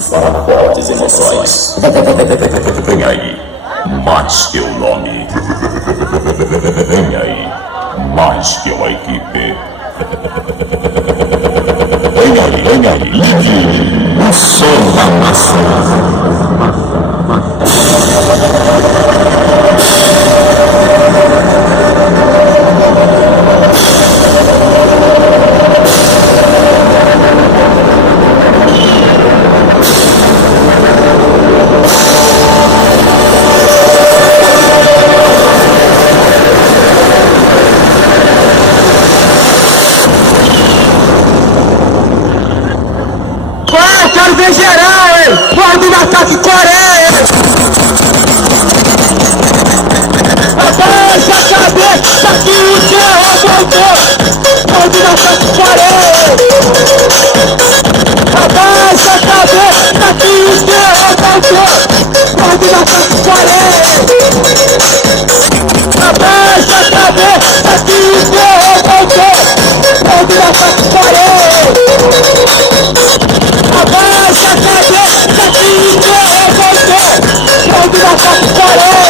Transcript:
Fortes emoções. Vem aí, mais que o nome. Vem aí, mais que uma equipe. Vem aí, o som da nação. Quero ver geral, hein? Pode no ataque Coreia! Abaixa a cabeça que o terror voltou! Pode no ataque Coreia! Abaixa a cabeça que o terror voltou! Pode no ataque Coreia! Abaixa a cabeça que o terror voltou! Pode no ataque Coreia! Abaixa a cabeça que o terror voltou! Pode no ataque Coreia!